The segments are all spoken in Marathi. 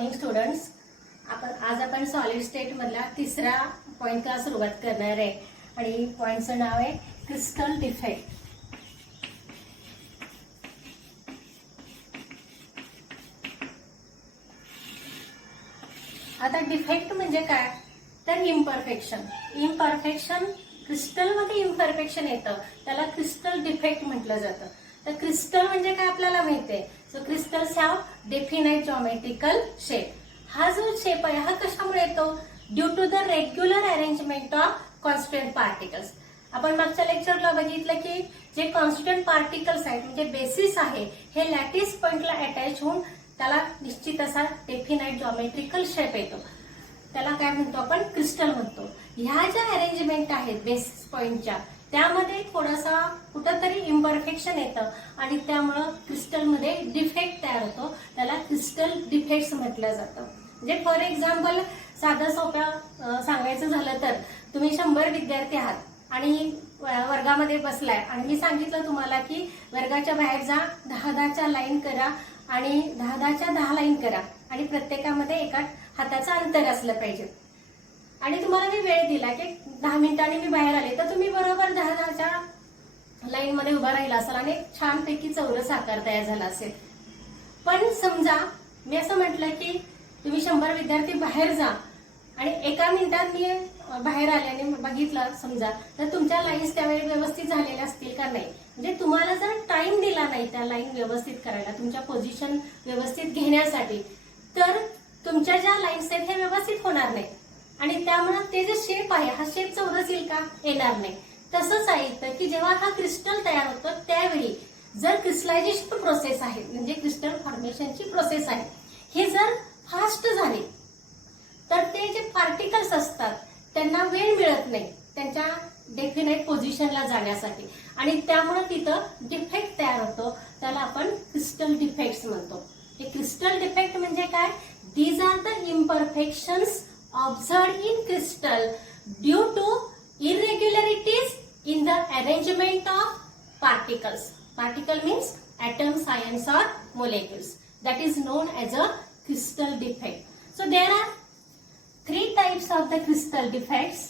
Morning students. आज आपण सॉलिड स्टेट मधला तिसरा पॉइंटला सुरुवात करणार आहे आणि पॉइंटचं नाव आहे क्रिस्टल डिफेक्ट. आता डिफेक्ट म्हणजे काय तर इम्परफेक्शन. क्रिस्टलमध्ये इम्परफेक्शन येतं त्याला क्रिस्टल डिफेक्ट म्हटलं जातं. तर क्रिस्टल म्हणजे काय आपल्याला माहिती आहे. So crystals have definite geometrical shape. हा जो शेप आहे हा कशामुळे येतो due to the regular arrangement of constant particles. आपण मागच्या लेक्चरला बघितलं की जे कॉन्स्टंट पार्टिकल्स आहेत म्हणजे बेसिस आहे हे लॅटिस पॉइंटला अटॅच होऊन त्याला निश्चित असा डेफिनाइट जॉमेट्रिकल शेप येतो. त्याला काय म्हणतो आपण क्रिस्टल म्हणतो. ह्या ज्या अरेंजमेंट आहेत बेसिस पॉइंटच्या त्यामध्ये थोडासा कुठंतरी इम्परफेक्शन येतं आणि त्यामुळं क्रिस्टलमध्ये डिफेक्ट तयार होतो. त्याला क्रिस्टल डिफेक्ट्स म्हटलं जातं. म्हणजे फॉर एक्झाम्पल साधं सोप्या सांगायचं झालं तर तुम्ही 100 विद्यार्थी आहात आणि वर्गामध्ये बसलाय आणि मी सांगितलं तुम्हाला की वर्गाच्या बाहेर जा 10-10च्या लाईन करा आणि 10-10च्या 10 लाईन करा आणि प्रत्येकामध्ये एका हाताचं अंतर असलं पाहिजे आणि तुम्हाला मी वेळ दिला की 10 मिनिटांनी मी बाहेर आले तर तुम्ही बरोबर 10-10च्या लाईन मध्ये उभा राहिला असाल आणि छानपैकी चौरस आकार तयार झाला असेल. पण समजा मी असं म्हटलं की तुम्ही 100 विद्यार्थी बाहेर जा आणि एका मिनिटात मी बाहेर आल्याने बघितलं समजा तर तुमच्या लाईन्स त्यावेळी व्यवस्थित झालेल्या असतील का नाही. म्हणजे तुम्हाला जर टाइम दिला नाही त्या लाईन व्यवस्थित करायला तुमच्या पोझिशन व्यवस्थित घेण्यासाठी तर तुमच्या ज्या लाईन्स आहेत हे व्यवस्थित होणार नाही आणि त्यामुळे ते जे शेप आहे हा शेप चौरस येईल का येणार नाही. तसंच आहे की जेव्हा हा क्रिस्टल तयार होतो त्यावेळी जर क्रिस्टलायझेशन प्रोसेस आहे म्हणजे क्रिस्टल फॉर्मेशनची प्रोसेस आहे हे जर फास्ट झाली तर ते जे पार्टिकल्स असतात त्यांना वेळ मिळत नाही त्यांच्या डेफिनाइट पोझिशनला जाण्यासाठी आणि त्यामुळे तिथं डिफेक्ट तयार होतो. त्याला आपण क्रिस्टल डिफेक्ट्स म्हणतो. हे क्रिस्टल डिफेक्ट म्हणजे काय these are the imperfections observed in crystal due to irregularities in the arrangement of particles. Particle means atoms, ions or molecules. That is known as a crystal defect. So there are 3 types of the crystal defects.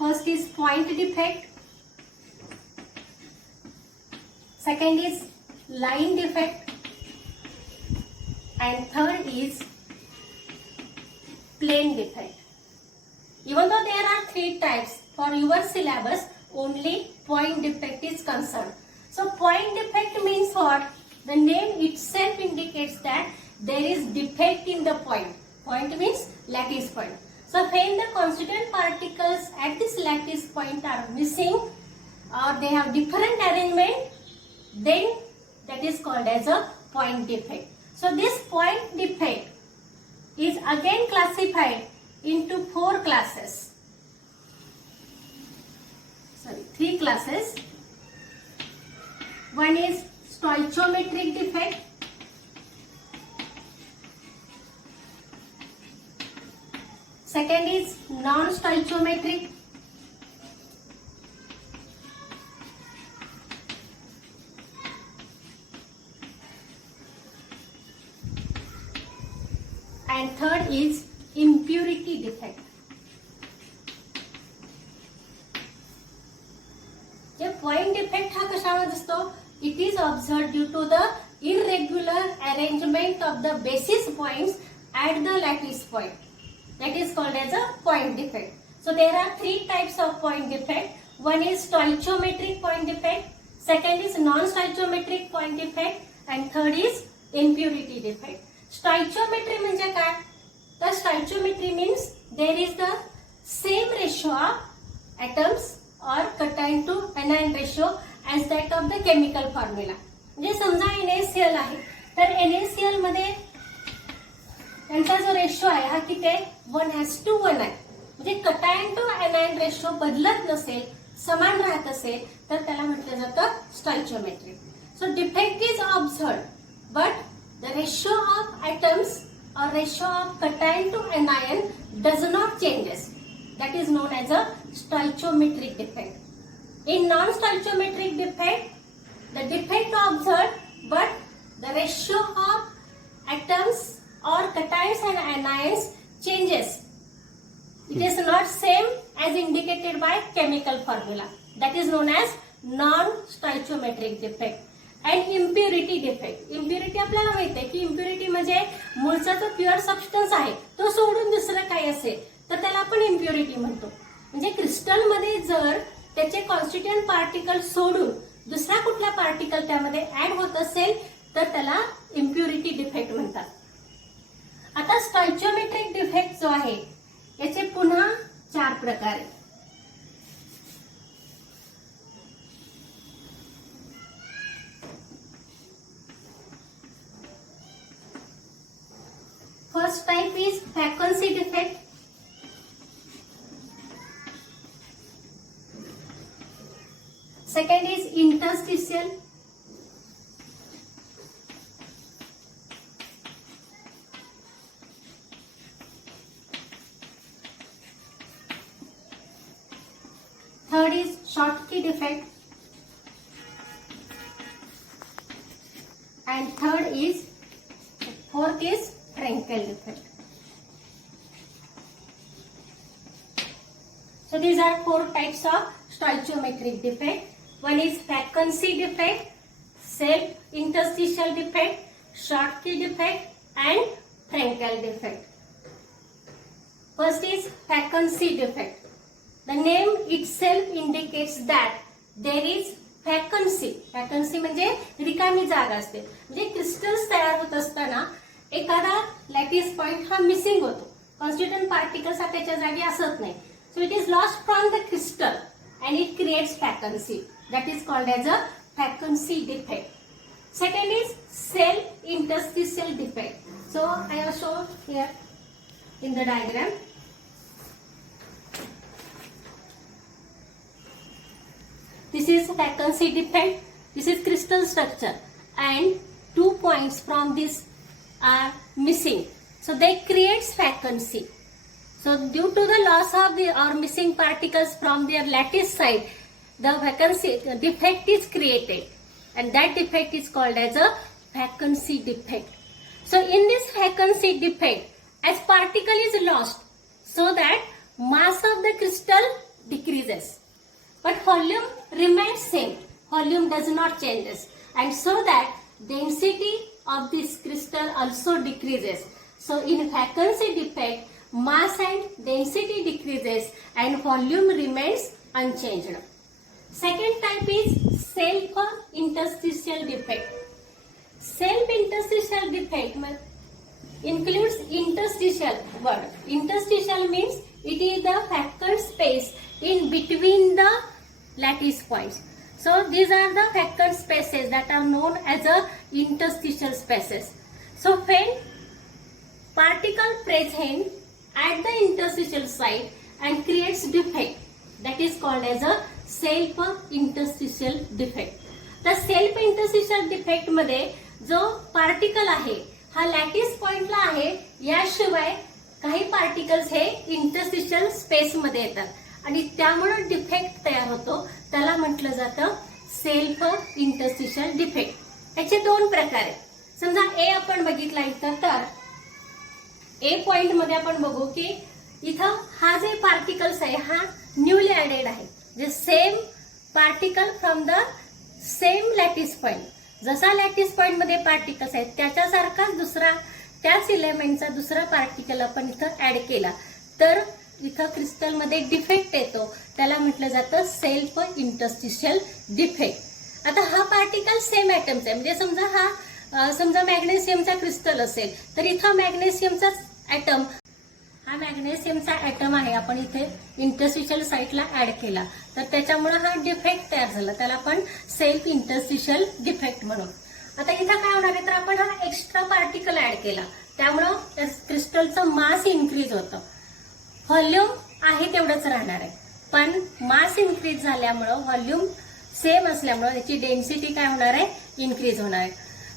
First is point defect. Second is line defect. And third is plane defect. Even though there are 3 types, for your syllabus only point defect is concerned. So point defect means what? The name itself indicates that there is defect in the point. Point means lattice point. So when the constituent particles at this lattice point are missing or they have different arrangement, then that is called as a point defect. So this point defect is again classified into 4 classes. 3 classes. One is stoichiometric defect. Second is non-stoichiometric. And third is impurity defect. जे point defect हा कशामुळे दिसतो it is observed due to the irregular arrangement of the basis points at the lattice point. That is called as a point defect. So there are 3 types of point defect. One is stoichiometric point defect, second is non-stoichiometric point defect, and third is impurity defect. Stoichiometry म्हणजे काय तर stoichiometry means there is the same ratio of atoms or cation to anion ratio as that of the chemical formula. म्हणजे समजा NaCl आहे तर NaCl मध्ये त्यांचा जो रेशो आहे हा किती आहे 1:1 आहे. म्हणजे cation to anion रेशो बदलत नसेल समान राहत असेल तर त्याला म्हटलं जातं stoichiometry. So defect is observed but the ratio of atoms or ratio of cation to anion does not changes. That is known as a stoichiometric defect. In non-stoichiometric defect, the defect observed but formula that is known as non-stoichiometric defect and impurity defect. Impurity आपल्याला माहिती आहे की impurity म्हणजे मूळचा जो प्युअर सबस्टन्स आहे तो सोडून दुसरं काही असेल तर त्याला आपण impurity म्हणतो. म्हणजे क्रिस्टलमध्ये जर त्याचे कॉन्स्टिट्युएंट पार्टिकल सोडून दुसरा कुठला पार्टिकल त्यामध्ये ऍड होत असेल तर त्याला impurity defect म्हणतात. आता स्टॉइचियोमेट्रिक डिफेक्ट जो आहे याचे पुन्हा 4 प्रकार आहेत. First type is vacancy defect. Second is interstitial. Third is Schottky defect. And fourth is Frenkel defect. So these are 4 types of stoichiometric defect. One is vacancy defect, self-interstitial defect, Schottky defect, and Frenkel defect. First is vacancy defect. The name itself indicates that there is vacancy. Vacancy म्हणजे रिकामी जागा असते. म्हणजे क्रिस्टल्स तयार होत असताना एखादा लॅटिस पॉइंट हा मिसिंग होतो. कॉन्स्टिट्युएंट पार्टिकल्स हा त्याच्या जागी असत नाही. So it is lost from the crystal and it creates vacancy. That is called as a vacancy defect. Second is self-interstitial defect. So I have shown here in the diagram. This is vacancy defect. This is crystal structure, and 2 points from this are missing. So they creates vacancy. So due to the loss of the or missing particles from their lattice side, the vacancy defect is created, and that defect is called as a vacancy defect. So in this vacancy defect, as particle is lost, so that mass of the crystal decreases. But volume remains same. Volume does not changes, and so that density of this crystal also decreases. So in vacancy defect, mass and density decreases and volume remains unchanged. Second type is self-interstitial defect. Self-interstitial defect includes interstitial word. Interstitial means it is the vacant space in between the lattice points. So these are the vacant spaces that are known as a interstitial spaces. So when particle present at the interstitial site and creates defect, that is called as a self-interstitial defect. The self-interstitial defect मध्ये जो पार्टिकल आहे हा लॅटिस पॉइंटला आहे, याशिवाय काही पार्टिकल्स हे इंटरस्टिशियल स्पेस मध्ये येतात आणि त्यामुळे डिफेक्ट तयार होतो. त्याला म्हटलं जातं सेल्फ इंटरस्टिशियल डिफेक्ट. याचे 2 प्रकार आहेत. समजा ए आपण बघितला इथं, तर ए पॉइंट मध्ये आपण बघू की इथं हा जे पार्टिकल्स आहे हा न्यूली ऍडेड आहे. जे same particle from the same lattice point. जसा लॅटिस पॉइंट मध्ये पार्टिकल्स आहेत त्याच्यासारखाच दुसरा त्याच इलेमेंटचा दुसरा पार्टिकल आपण इथं ऍड केला तर इथं क्रिस्टल मध्ये डिफेक्ट येतो. त्याला म्हटलं जातं सेल्फ इंटरस्टिशियल डिफेक्ट. आता हा पार्टिकल सेम ऍटमचा आहे. म्हणजे समजा मॅग्नेशियमचा क्रिस्टल असेल तर इथं मॅग्नेशियमचा ऍटम हा मॅग्नेशियमचा ऍटम आहे, आपण इथे इंटरस्टिशियल साईटला ऍड केला तर त्याच्यामुळे हा डिफेक्ट तयार झाला. त्याला आपण सेल्फ इंटरस्टिशियल डिफेक्ट म्हणू. आता इथं काय होणार आहे तर आपण हा एक्स्ट्रा पार्टिकल ऍड केला त्यामुळं क्रिस्टलचं मास इन्क्रीज होतं. व्हॉल्यूम आहे तेवढंच राहणार आहे, पण मास इन्क्रीज झाल्यामुळं व्हॉल्यूम सेम असल्यामुळं याची डेन्सिटी काय होणार आहे, इन्क्रीज होणार आहे.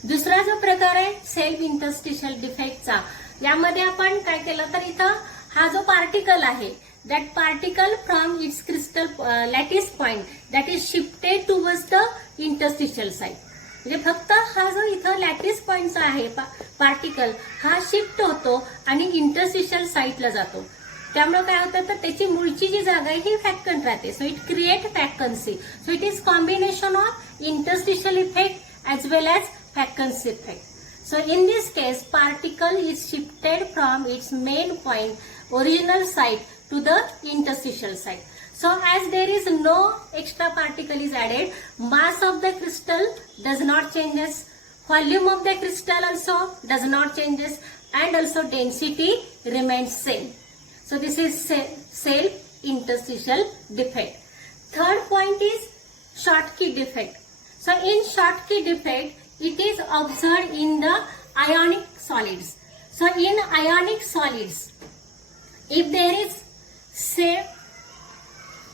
दुसरा जो प्रकार आहे सेल्फ इंटरस्टिशियल डिफेक्टचा, यामध्ये आपण काय केलं तर इथं हा जो पार्टिकल आहे that particle from its crystal lattice point that is shifted towards the interstitial side. म्हणजे फक्त हा जो इथं लॅटिस पॉइंटचा आहे पार्टिकल हा शिफ्ट होतो आणि इंटरस्टिशियल साइटला जातो. त्यामुळे काय होतं तर त्याची मूळची जी जागा आहे ही व्हॅकंट राहते. So it create vacancy. So it is combination of interstitial effect as well as vacancy effect. So in this case, particle is shifted from its main point, original site, to the interstitial site. So as there is no extra particle is added, mass of the crystal does not changes, volume of the crystal also does not changes, and also density remains same. So this is self interstitial defect. Third point is Schottky defect. So in Schottky defect, it is observed in the ionic solids. So in ionic solids, if there is say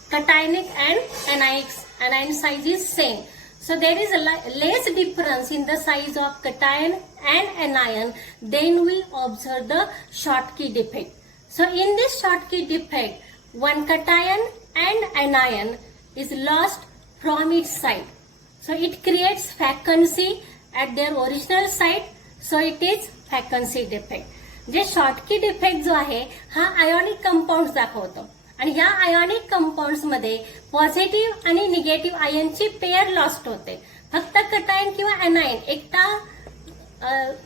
cationic and anion size is same. So there is a less difference in the size of cation and anion, then we observe the Schottky defect. So in this Schottky defect, one cation and anion is lost from its site. So it creates vacancy at their original site. So it is vacancy defect. जे Schottky defect जो आहे हा आयोनिक कंपाऊंड दाखवतो आणि ह्या आयोनिक कंपाऊंड्स मध्ये पॉझिटिव्ह आणि निगेटिव्ह आयनची पेअर लॉस्ट होते. फक्त कटायन किंवा अनायन एकटा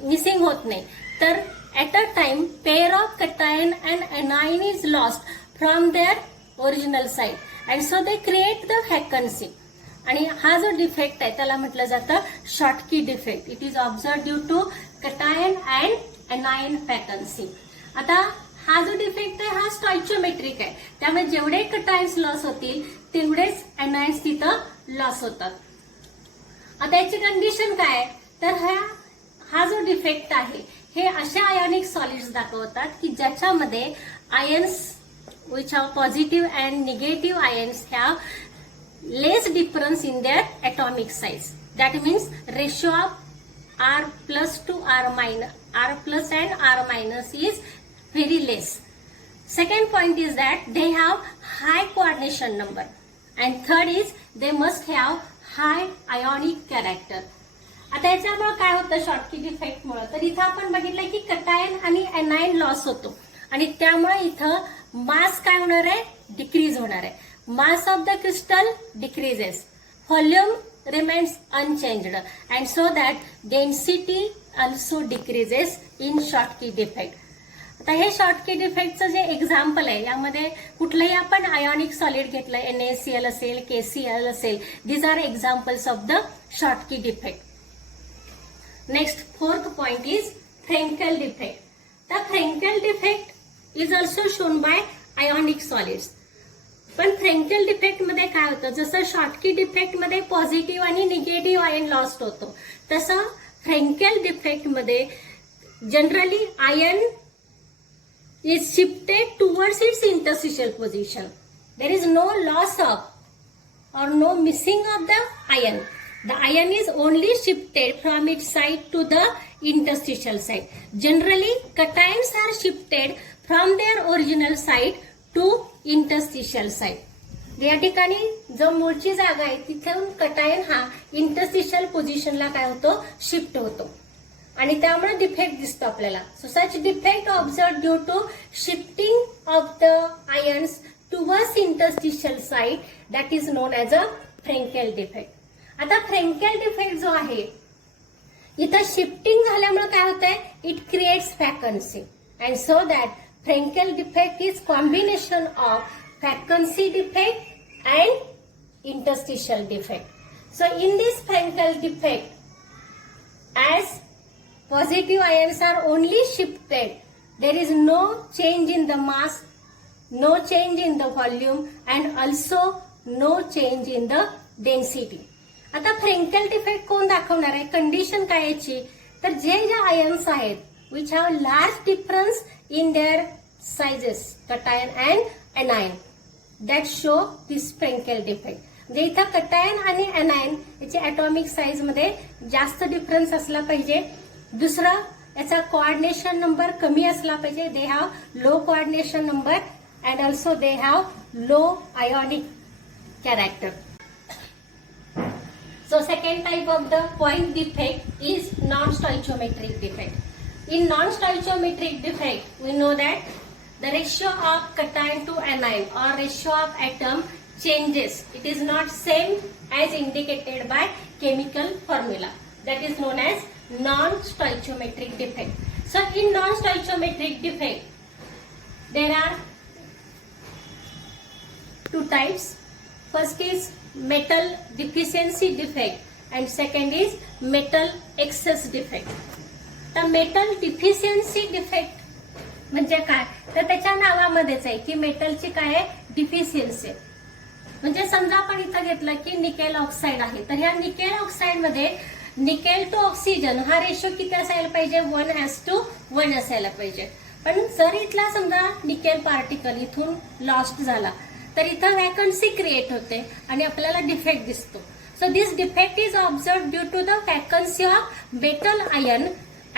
मिसिंग होत नाही. तर at a time pair of cation and anion is lost from their original site and so they create the vacancy. आणि हा जो डिफेक्ट आहे त्याला म्हटलं जातं Schottky defect. It is observe due to cation and anion vacancy. आता हा जो डिफेक्ट आहे हा स्टॉइचियोमेट्रिक आहे. त्यामुळे जेवढे कटायन्स लॉस होतील तेवढेच अनायन्स तिथं लॉस होतात. आता याची कंडिशन काय आहे तर हा जो डिफेक्ट आहे हे अशा आयोनिक सॉलिड्स दाखवतात की ज्याच्यामध्ये ions which have positive and negative ions have less difference in their atomic size. That means ratio of R plus to R minus, R plus and R minus is very less. Second point is that they have high coordination number. And third is they must have high ionic character. आता याच्यामुळे काय होतं Schottky डिफेक्ट मुळे तर इथं आपण बघितलं की कटायन आणि अनायन लॉस होतो आणि त्यामुळे इथं मास काय होणार आहे डिक्रीज होणार आहे. Mass of the crystal decreases, volume remains unchanged, and so that density also decreases in Schottky defect. आता हे Schottky डिफेक्टचं जे एक्झाम्पल आहे यामध्ये कुठलंही आपण आयोनिक सॉलिड घेतलं NaCl असेल KCl असेल, these are examples of the Schottky defect. Next, fourth point is Frenkel defect. The Frenkel defect is also shown by ionic solids. पण फ्रेंकेल डिफेक्ट मध्ये काय होतं जसं Schottky डिफेक्ट मध्ये पॉझिटिव्ह आणि निगेटिव्ह आयन लॉस्ट होतो तसं फ्रेंकेल डिफेक्ट मध्ये generally ion is shifted towards its interstitial position. There is no loss of or no missing of the ion. The ion is only shifted from its site to the interstitial site. Generally, cations are shifted from their original site to interstitial site. या ठिकाणी जो मूळची जागा आहे तिथून कटायन हा इंटरस्टिशियल पोझिशनला काय होतो शिफ्ट होतो आणि त्यामुळे डिफेक्ट दिसतो आपल्याला. So such defect observe due to shifting of the ions towards interstitial site that is known as a Frenkel defect. आता फ्रेंकेल डिफेक्ट जो आहे इथं शिफ्टिंग झाल्यामुळे काय होतंय it creates vacancy and so that Frenkel defect is combination of vacancy defect and interstitial defect. So in this Frenkel defect, as positive ions are only shifted, there is no change in the mass, no change in the volume, and also no change in the density. आता Frenkel defect कोण दाखवणार आहे कंडिशन काय याची तर जे आयन्स आहेत which have large difference in their sizes, cation and anion, that show this Frenkel defect. म्हणजे इथं कटायन आणि अनायन याची ॲटॉमिक साईज मध्ये जास्त डिफरन्स असला पाहिजे. दुसरं याचा कोऑर्डिनेशन नंबर कमी असला पाहिजे. They have low coordination number and also they have low ionic character. So second type of the point defect is non-stoichiometric defect. In non-stoichiometric defect, we know that the ratio of cation to anion or ratio of atom changes. It is not same as indicated by chemical formula. That is known as non-stoichiometric defect. So in non-stoichiometric defect, there are two types. First is metal deficiency defect and second is metal excess defect. तर मेटल डिफिशियन्सी डिफेक्ट म्हणजे काय, तर त्याच्या नावामध्येच आहे की मेटलची काय आहे, डिफिशियन्सी. म्हणजे समजा आपण इथं घेतलं की निकेल ऑक्साईड आहे, तर ह्या निकेल ऑक्साईड मध्ये निकेल टू ऑक्सिजन हा रेशो किती असायला पाहिजे, 1:1 असायला पाहिजे. पण जर इथला समजा निकेल पार्टिकल इथून लॉस्ट झाला तर इथं वॅकन्सी क्रिएट होते आणि आपल्याला डिफेक्ट दिसतो. So this defect is observe due to the vacancy of metal ion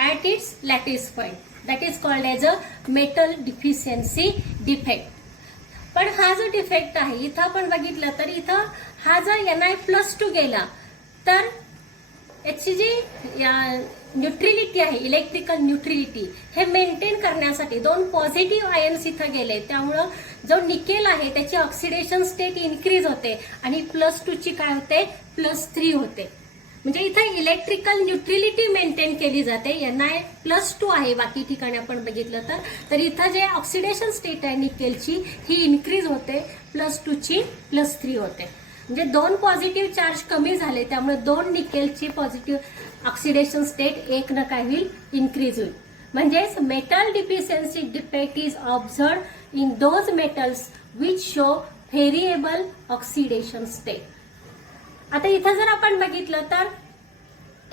at its lattice point. That is called as a metal deficiency defect. पण हा जो डिफेक्ट आहे इथं आपण बघितलं तर इथं हा जर Ni+2 गेला तर याची जी न्यूट्रिलिटी आहे, इलेक्ट्रिकल न्यूट्रिलिटी, हे मेंटेन करण्यासाठी दोन पॉझिटिव्ह आयन्स इथं गेले, त्यामुळं जो निकेल आहे त्याची ऑक्सिडेशन स्टेट इन्क्रीज होते आणि +2 ची काय होते, +3 होते. म्हणजे इथं इलेक्ट्रिकल न्यूट्रिलिटी मेंटेन केली जाते. Ni+2 आहे बाकी ठिकाणी आपण बघितलं तर इथं जे ऑक्सिडेशन स्टेट आहे निकेलची ही इन्क्रीज होते, +2 ची +3 होते. म्हणजे दोन पॉझिटिव्ह चार्ज कमी झाले त्यामुळे दोन निकेलची पॉझिटिव्ह ऑक्सिडेशन स्टेट एक न काय होईल, इन्क्रीज होईल. म्हणजेच metal deficiency defect is observed in those metals which show variable oxidation state. आता इथं जर आपण बघितलं तर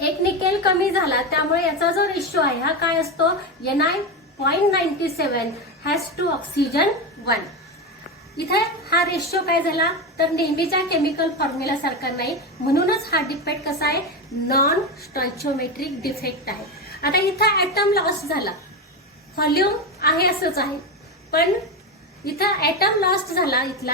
एक निकेल कमी झाला त्यामुळे याचा जो रेशो आहे हा काय असतो, Ni.97 हॅज टू ऑक्सिजन 1. इथे हा रेशो काय झाला तर नेहमीच्या केमिकल फॉर्म्युला सारखा नाही, म्हणूनच हा डिफेक्ट कसा आहे, नॉन स्टॉइचियोमेट्रिक डिफेक्ट आहे. आता इथं ऍटम लॉस झाला, व्हॉल्यूम आहे असंच आहे, पण इथं ऍटम लॉस झाला, इथला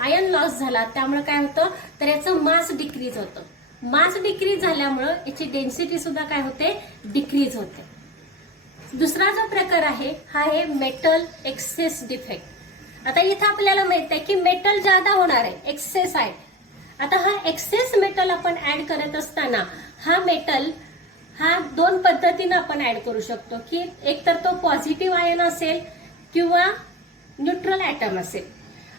आयन लॉस झाला, त्यामुळे काय होतं तर याचं मास डिक्रीज होतं. मास डिक्रीज झाल्यामुळं याची डेन्सिटी सुद्धा काय होते, डिक्रीज होते. दुसरा जो प्रकार आहे हा आहे मेटल एक्सेस डिफेक्ट. आता इथं आपल्याला माहित आहे की मेटल जादा होणार आहे, एक्सेस आहे. आता हा एक्सेस मेटल आपण ऍड करत असताना हा मेटल हा दोन पद्धतीने आपण ऍड करू शकतो, की एक तर तो पॉझिटिव्ह आयन असेल किंवा न्यूट्रल ऍटम असेल.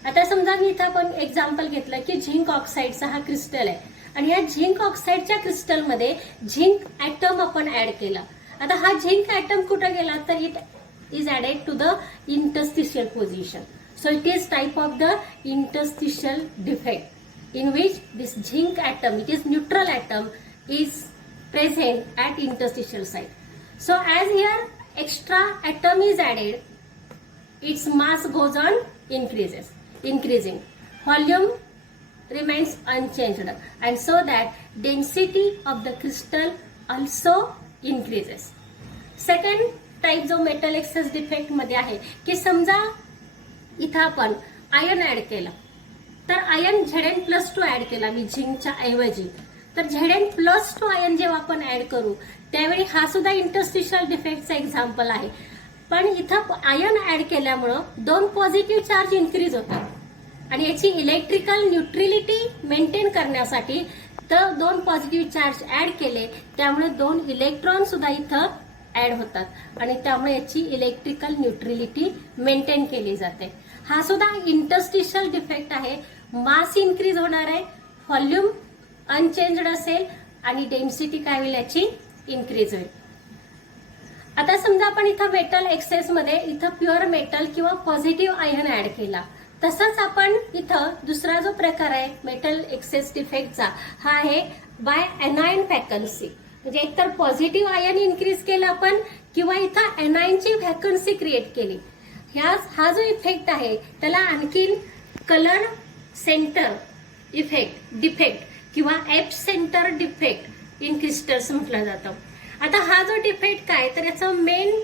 आता समजा मी इथं आपण एक्झाम्पल घेतलं की झिंक ऑक्साईडचा हा क्रिस्टल आहे आणि या झिंक ऑक्साईडच्या क्रिस्टलमध्ये झिंक ऍटम आपण ऍड केला. आता हा झिंक ऍटम कुठं गेला तर it is added to the interstitial position. So it is type of the interstitial defect in which this zinc atom, it is neutral atom, is present at interstitial site. So as here extra atom is added, its mass goes on increasing. Volume remains unchanged, and so that density of the crystal also increases. Second type जो metal excess defect मध्ये आहे की समजा इथं आपण आयन ऍड केला तर आयन Zn+2 ऍड केला मी झिंकच्या ऐवजी, तर Zn+2 आयन जेव्हा आपण ऍड करू त्यावेळी हा सुद्धा इंटरस्टिशियल डिफेक्टचा एक्झाम्पल आहे. पण इथं आयन ऍड केल्यामुळं दोन पॉझिटिव्ह चार्ज इन्क्रीज होतात आणि याची इलेक्ट्रिकल न्यूट्रिलिटी मेंटेन करण्यासाठी तर दोन पॉझिटिव्ह चार्ज ऍड केले त्यामुळे दोन इलेक्ट्रॉन सुद्धा इथं ऍड होतात आणि त्यामुळे याची इलेक्ट्रिकल न्यूट्रिलिटी मेंटेन केली जाते. हा सुद्धा इंटरस्टिशियल डिफेक्ट आहे. मास इन्क्रीज होणार आहे, व्हॉल्यूम अनचेंज्ड असेल आणि डेन्सिटी काय होईल याची इन्क्रीज होईल. आता समजा आपण इथं मेटल एक्सेस मध्ये इथं प्युअर मेटल किंवा पॉझिटिव्ह आयन ऍड केला, तसंच आपण इथं दुसरा जो प्रकार आहे मेटल एक्सेस डिफेक्टचा हा आहे बाय एनायन व्हॅकन्सी. म्हणजे एकतर पॉझिटिव्ह आयन इन्क्रीज केलं आपण किंवा इथं एनायनची व्हॅकन्सी क्रिएट केली. हा जो इफेक्ट आहे त्याला आणखीन कलर सेंटर इफेक्ट डिफेक्ट किंवा app centre defect in crystals म्हटलं जातं. आता हा जो डिफेक्ट काय तर याचं मेन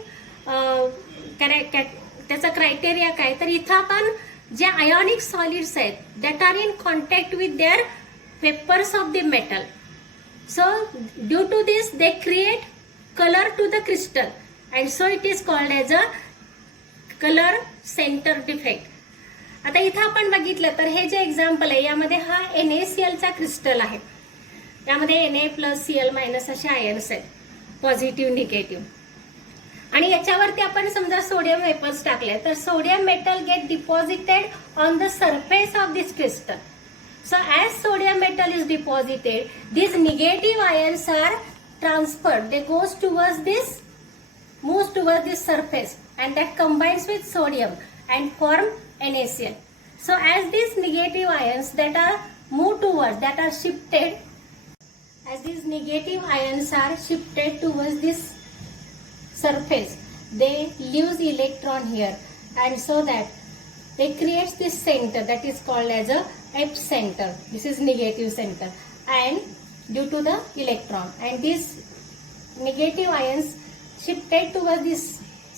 त्याचा क्रायटेरिया काय तर इथं आपण जे आयोनिक सॉलिड्स आहेत that are in contact with their papers of the metal. So due to this they create color to the crystal and so it is called as a color centre defect. आता इथं आपण बघितलं तर हे जे एक्झाम्पल आहे यामध्ये हा NaCl चा क्रिस्टल आहे. यामध्ये Na+Cl- असे आयन्स आहेत, पॉझिटिव्ह निगेटिव्ह. आणि याच्यावरती आपण समजा सोडियम वेपर्स टाकले तर sodium metal get deposited on the surface of this crystal. So as sodium metal is deposited, these negative ions are transferred. They moves towards this surface, and that combines with sodium and form NaCl. So as these negative ions that are shifted, as these negative ions are shifted towards this surface, they lose electron here, and so that they creates this center that is called as a F center. This is negative center, and due to the electron, and these negative ions shifted towards this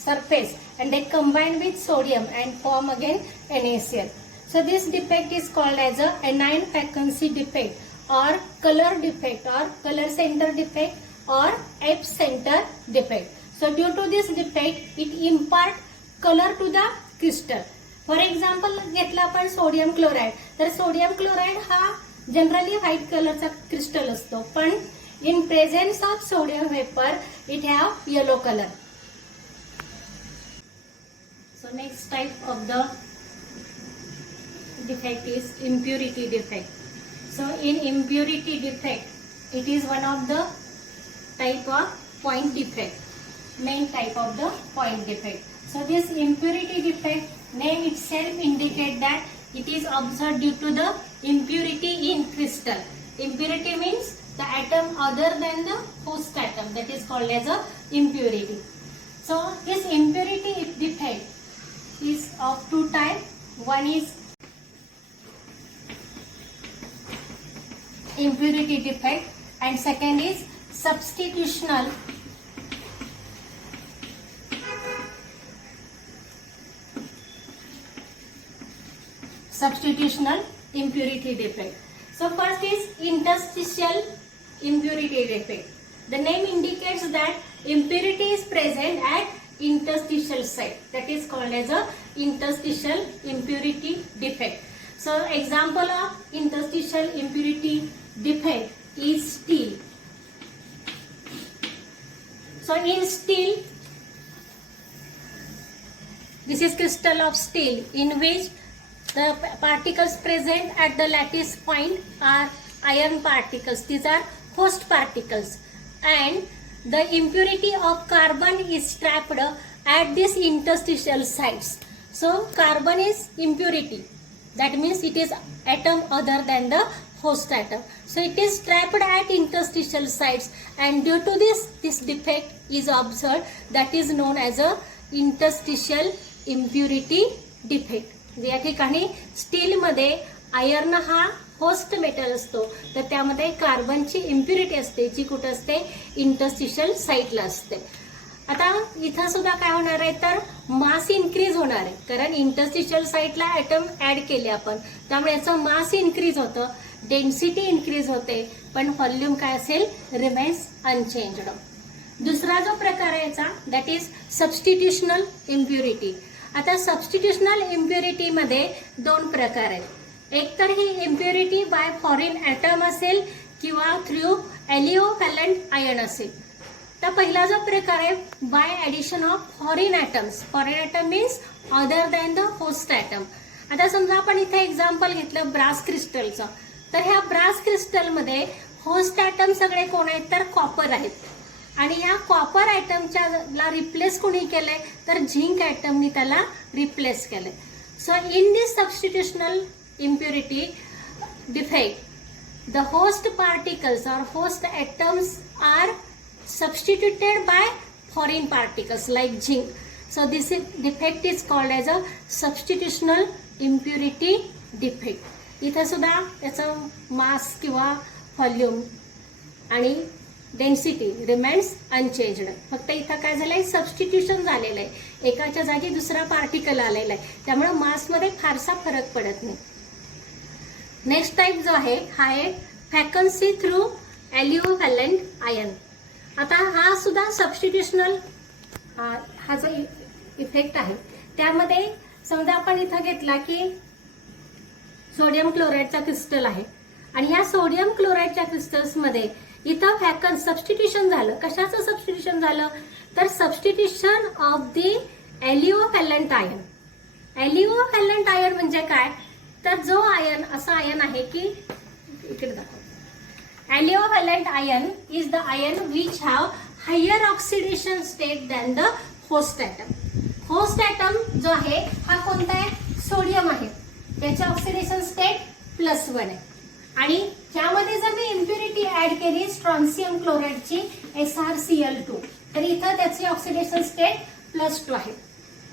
surface and they combine with sodium and form again NaCl. So this defect is called as a anion frequency defect or color defect or color center defect or F center defect. So due to this defect, it impart color to the crystal. For example घेतलं आपण सोडियम क्लोराईड, तर सोडियम क्लोराईड हा जनरली व्हाईट कलरचा क्रिस्टल असतो, पण in presence of sodium vapour it have yellow colour. So next type of the defect is impurity defect. So in impurity defect it is one of the type of point defect, main type of the point defect. So this impurity defect name itself indicate that it is observed due to the impurity in crystal. Impurity means the atom other than the host atom, that is called as a impurity. So this impurity defect is of two types. One is impurity defect and second is substitutional impurity defect. So first is interstitial impurity defect. The name indicates that impurity is present at interstitial site, that is called as a interstitial impurity defect. So example of interstitial impurity defect is steel. So in steel, this is crystal of steel in which the particles present at the lattice point are iron particles. These are host particles, and the impurity of carbon is trapped at these interstitial sites. So carbon is impurity. That means it is atom other than the host atom. So it is trapped at interstitial sites, and due to this defect is observed, that is known as a interstitial impurity defect. या ठिकाणी स्टीलमध्ये आयर्न हा होस्ट मेटल असतो, तर त्यामध्ये कार्बनची इम्प्युरिटी असते जी कुठं असते, इंटरस्टिशियल साईटला असते. आता इथं सुद्धा काय होणार आहे तर मास इन्क्रीज होणार आहे, कारण इंटरस्टिशियल साईटला ऍटम ऍड केले आपण, त्यामुळे याचं मास इन्क्रीज होतं, डेन्सिटी इन्क्रीज होते, पण व्हॉल्यूम काय असेल, रिमेन्स अनचेंज्ड. दुसरा जो प्रकार आहे याचा दॅट इज सबस्टिट्युशनल इम्प्युरिटी. आता सबस्टिट्युशनल इम्प्युरिटी मध्ये दोन प्रकार आहेत. एक तर ही इम्प्युरिटी बाय फॉरेन ऍटम असेल किंवा थ्रू एलिओव्हॅलंट आयन असेल. तर पहिला जो प्रकार आहे bye addition of foreign atoms. Foreign atom means other than the host atom. आता समजा आपण इथे एक्झाम्पल घेतलं ब्रास क्रिस्टलचं, तर ह्या ब्रास क्रिस्टलमध्ये होस्ट ऍटम सगळे कोण आहेत तर कॉपर आहेत, आणि या कॉपर ऍटमच्या रिप्लेस कोणी केलंय तर झिंक ऍटमनी त्याला रिप्लेस केलंय. So in this substitutional impurity defect the host particles और host atoms are substituted by foreign particles like zinc. So this defect is called as a substitutional impurity defect. इथे सुद्धा त्याचं मास किंवा व्हॉल्यूम आणि डेन्सिटी रिमेन्स अनचेंज्ड. फक्त इथं काय झालंय, सबस्टिट्यूशन झालेलं आहे, एकाच्या जागी दुसरा पार्टिकल आलेला आहे, त्यामुळे मासमध्ये फारसा फरक पडत नाही. नेक्स्ट टाइप जो आहे हा आहे फ्रॅकन्सी थ्रू एलिओव्हॅलंट आयन. आता हा सुद्धा सबस्टिट्युशनल हा जो इफेक्ट आहे त्यामध्ये समजा आपण इथं घेतला की सोडियम क्लोराईडचा क्रिस्टल आहे आणि ह्या सोडियम क्लोराईडच्या क्रिस्टल्समध्ये इथं सबस्टिट्यूशन झालं. कशाचं सबस्टिट्यूशन झालं तर substitution of the aliovalent ion. Aliovalent ion म्हणजे काय तर जो आयन असा आयन आहे की इकडे दाखव. Aliovalent ion is the ion which have higher oxidation state than the host atom. Host atom जो आहे हा कोणता आहे सोडियम आहे, त्याची ऑक्सिडेशन स्टेट +1 आहे आणि त्यामध्ये जर मी इम्प्युरिटी ऍड केली स्ट्रॉन्सियम क्लोराईडची SrCl2 तर इथं त्याची ऑक्सिडेशन स्टेट +2 आहे.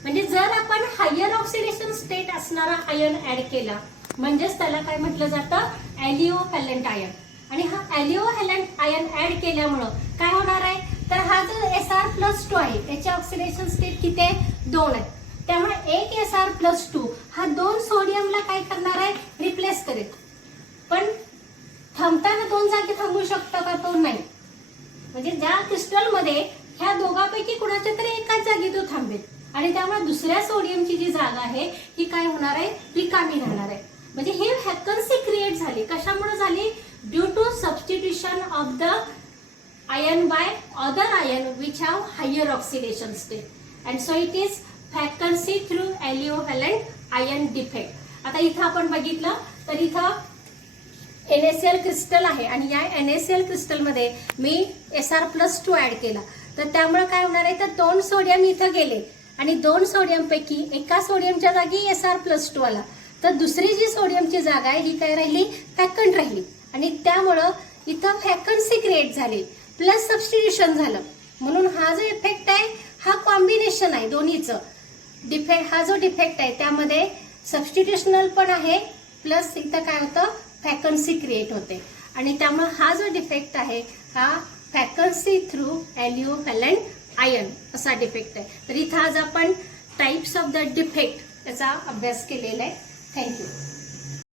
म्हणजे जर आपण हायर ऑक्सिडेशन स्टेट असणारा आयन ऍड केला म्हणजेच त्याला काय म्हटलं जातं एलिओव्हॅलंट आयन. आणि हा एलिओव्हॅलंट आयन ऍड केल्यामुळं काय होणार आहे तर हा जो Sr+2 आहे त्याची ऑक्सिडेशन स्टेट किती आहे 2 आहे. त्यामुळे एक Sr+2 हा 2 सोडियमला काय करणार आहे रिप्लेस करेल. पण थांबताना 2 जागी थांबू शकतो का तो नाही. म्हणजे ज्या क्रिस्टलमध्ये ह्या दोघांपैकी कुणाच्या तरी एकाच जागी तो थांबेल आणि त्यामुळे दुसऱ्या सोडियमची जी जागा आहे ही काय होणार आहे रिकामी राहणार आहे. म्हणजे ही व्हॅकन्सी क्रिएट झाली. कशामुळे झाली due to substitution of the ion by other ion which have higher oxidation state and so it is vacancy through aliovalent ion defect. आता इथं आपण बघितलं तर इथं NaCl क्रिस्टल आहे आणि या NaCl क्रिस्टलमध्ये मी Sr+2 ऍड केला तर त्यामुळे काय होणार आहे तर 2 सोडियम इथं गेले आणि 2 सोडियम पैकी एका सोडियमच्या जागी Sr+2 आला तर दुसरी जी सोडियमची जागा आहे ही काय राहिली व्हॅकंट राहिली आणि त्यामुळं इथं व्हॅकन्सी क्रिएट झाली प्लस सबस्टिट्यूशन झालं. म्हणून हा जो इफेक्ट आहे हा कॉम्बिनेशन आहे दोन्हीचं. डिफेक्ट हा जो डिफेक्ट आहे त्यामध्ये सबस्टिट्यूशनल पण आहे प्लस इथं काय होतं व्हॅकन्सी क्रिएट होते आणि त्यामुळे हा जो डिफेक्ट आहे हा व्हॅकन्सी थ्रू एलिओव्हॅलंट आयन असा डिफेक्ट आहे. तर इथं आज आपण टाइप्स ऑफ द डिफेक्ट याचा अभ्यास केलेला आहे. थँक्यू.